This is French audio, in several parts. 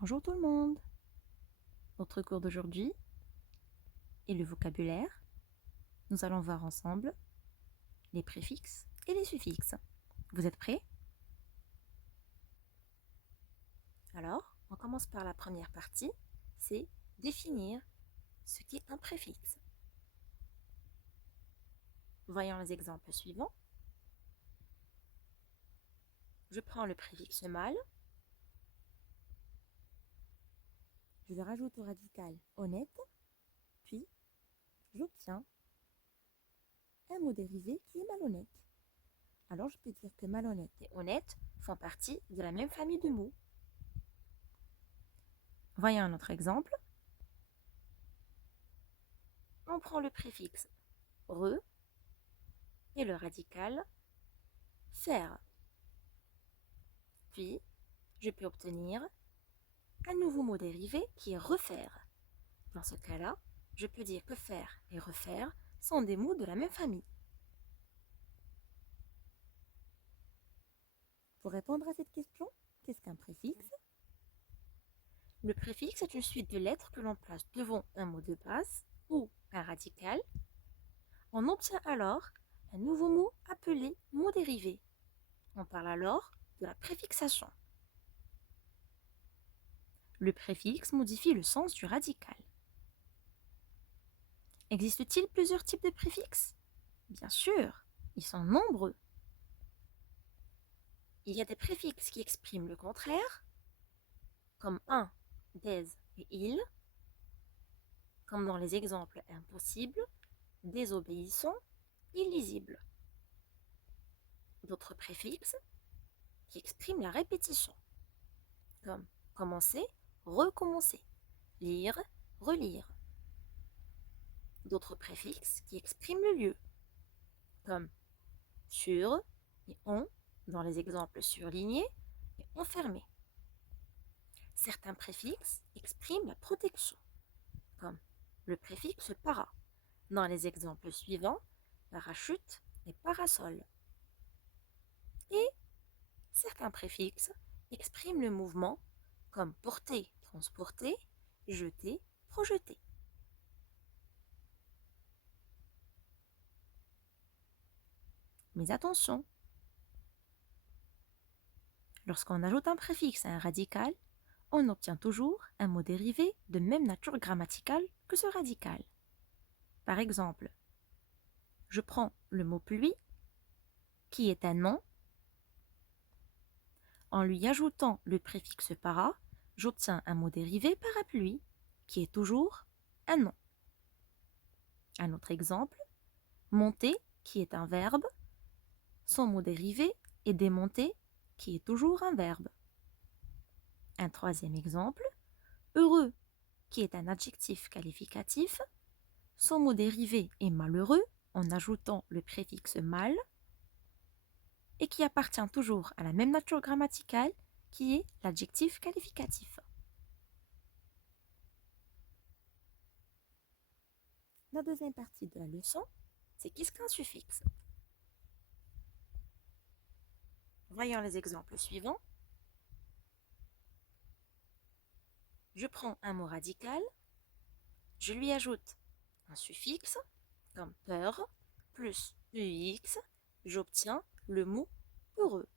Bonjour tout le monde. Notre cours d'aujourd'hui est le vocabulaire. Nous allons voir ensemble les préfixes et les suffixes. Vous êtes prêts? Alors, on commence par la première partie, c'est définir ce qu'est un préfixe. Voyons les exemples suivants. Je prends le préfixe mâle. Je le rajoute au radical honnête, puis j'obtiens un mot dérivé qui est malhonnête. Alors je peux dire que malhonnête et honnête font partie de la même famille de mots. Voyons un autre exemple. On prend le préfixe re et le radical faire. Puis, je peux obtenir un nouveau mot dérivé qui est refaire. Dans ce cas-là, je peux dire que faire et refaire sont des mots de la même famille. Pour répondre à cette question, qu'est-ce qu'un préfixe? Le préfixe est une suite de lettres que l'on place devant un mot de base ou un radical. On obtient alors un nouveau mot appelé mot dérivé. On parle alors de la préfixation. Le préfixe modifie le sens du radical. Existe-t-il plusieurs types de préfixes? Bien sûr, ils sont nombreux. Il y a des préfixes qui expriment le contraire, comme un, des et il, comme dans les exemples impossibles, désobéissant, illisible. D'autres préfixes qui expriment la répétition, comme commencer, recommencer, lire, relire. D'autres préfixes qui expriment le lieu, comme sur et on, dans les exemples surlignés et enfermés. Certains préfixes expriment la protection, comme le préfixe para, dans les exemples suivants, parachute et parasol. Et certains préfixes expriment le mouvement, comme porter, transporter, jeter, projeter. Mais attention, lorsqu'on ajoute un préfixe à un radical, on obtient toujours un mot dérivé de même nature grammaticale que ce radical. Par exemple, je prends le mot pluie, qui est un nom. En lui ajoutant le préfixe para, j'obtiens un mot dérivé parapluie, qui est toujours un nom. Un autre exemple, monter, qui est un verbe. Son mot dérivé est démonter, qui est toujours un verbe. Un troisième exemple, heureux, qui est un adjectif qualificatif. Son mot dérivé est malheureux, en ajoutant le préfixe mal, et qui appartient toujours à la même nature grammaticale, qui est l'adjectif qualificatif. La deuxième partie de la leçon, c'est qu'est-ce qu'un suffixe? Voyons les exemples suivants. Je prends un mot radical, je lui ajoute un suffixe, comme peur, plus UX, j'obtiens le mot peureux.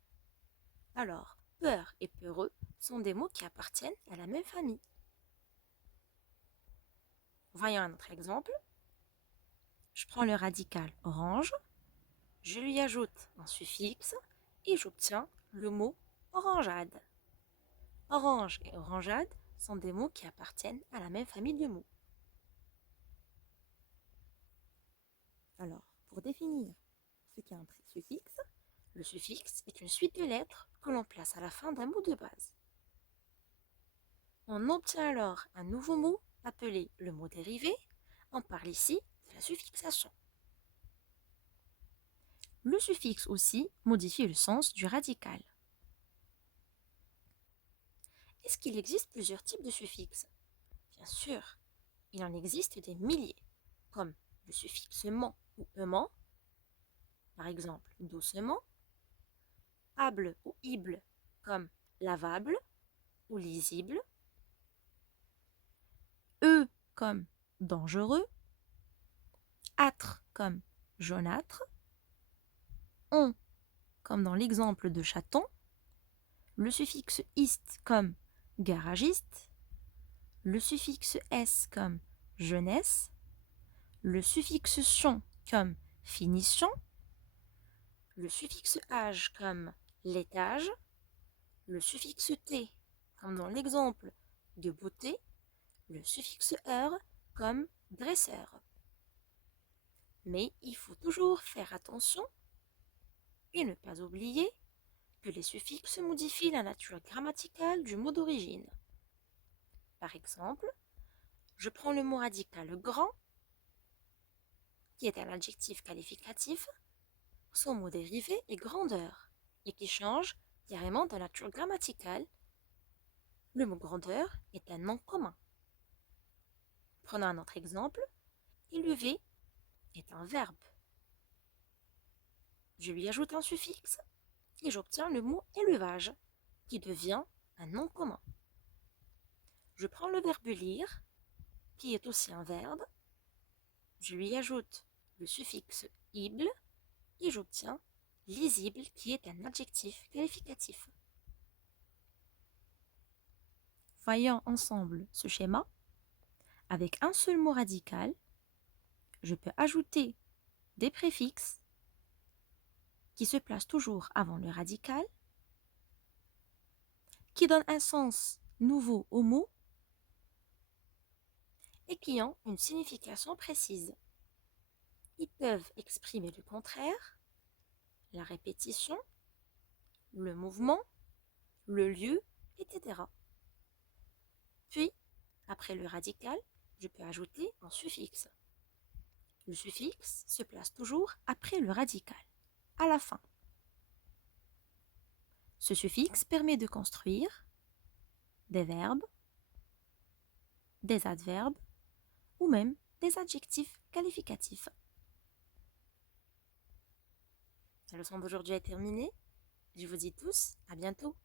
Alors, peur et peureux sont des mots qui appartiennent à la même famille. Voyons un autre exemple. Je prends le radical orange, je lui ajoute un suffixe et j'obtiens le mot orangeade. Orange et orangeade sont des mots qui appartiennent à la même famille de mots. Alors, pour définir ce qu'est un suffixe, le suffixe est une suite de lettres que l'on place à la fin d'un mot de base. On obtient alors un nouveau mot appelé le mot dérivé. On parle ici de la suffixation. Le suffixe aussi modifie le sens du radical. Est-ce qu'il existe plusieurs types de suffixes? Bien sûr, il en existe des milliers, comme le suffixe ment ou ement, par exemple doucement, able ou ible, comme lavable ou lisible, E comme dangereux, âtre comme jaunâtre, on comme dans l'exemple de chaton, le suffixe iste comme garagiste, le suffixe s comme jeunesse, le suffixe tion comme finition, le suffixe âge comme laitage, le suffixe t comme dans l'exemple de beauté, le suffixe heure comme dresseur. Mais il faut toujours faire attention et ne pas oublier que les suffixes modifient la nature grammaticale du mot d'origine. Par exemple, je prends le mot radical grand, qui est un adjectif qualificatif. Son mot dérivé est grandeur et qui change carrément de nature grammaticale. Le mot grandeur est un nom commun. Prenons un autre exemple. Élever est un verbe. Je lui ajoute un suffixe et j'obtiens le mot élevage, qui devient un nom commun. Je prends le verbe lire, qui est aussi un verbe. Je lui ajoute le suffixe ible et j'obtiens lisible, qui est un adjectif qualificatif. Voyons ensemble ce schéma. Avec un seul mot radical, je peux ajouter des préfixes qui se placent toujours avant le radical, qui donnent un sens nouveau au mot et qui ont une signification précise. Ils peuvent exprimer le contraire, la répétition, le mouvement, le lieu, etc. Puis, après le radical, je peux ajouter un suffixe. Le suffixe se place toujours après le radical, à la fin. Ce suffixe permet de construire des verbes, des adverbes ou même des adjectifs qualificatifs. La leçon d'aujourd'hui est terminée. Je vous dis tous à bientôt.